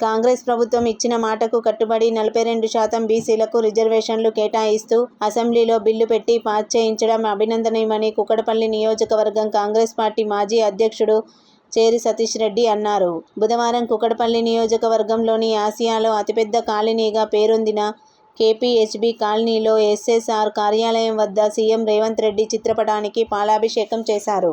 కాంగ్రెస్ ప్రభుత్వం ఇచ్చిన మాటకు కట్టుబడి నలభై రెండు శాతం బీసీలకు రిజర్వేషన్లు కేటాయిస్తూ అసెంబ్లీలో బిల్లు పెట్టి పాస్ చేయించడం అభినందనీయమని కుకటపల్లి నియోజకవర్గం కాంగ్రెస్ పార్టీ మాజీ అధ్యక్షుడు చేరి సతీష్ రెడ్డి అన్నారు. బుధవారం కుకటపల్లి నియోజకవర్గంలోని ఆసియాలో అతిపెద్ద కాలనీగా పేరొందిన కేపీహెచ్బి కాలనీలో ఎస్ఎస్ఆర్ కార్యాలయం వద్ద సీఎం రేవంత్ రెడ్డి చిత్రపటానికి పాలాభిషేకం చేశారు.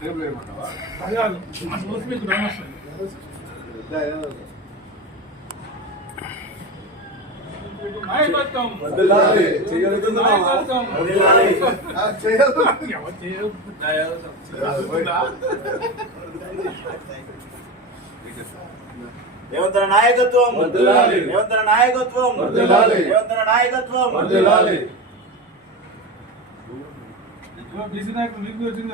టేబుల్ వర్ధిల్లాలి. చేయగలుగుతుందా మామ? నాయకత్వం. రేవంతన నాయకత్వం. రేవంతన నాయకత్వం. బీసీ నాయకులు మీకు వచ్చింది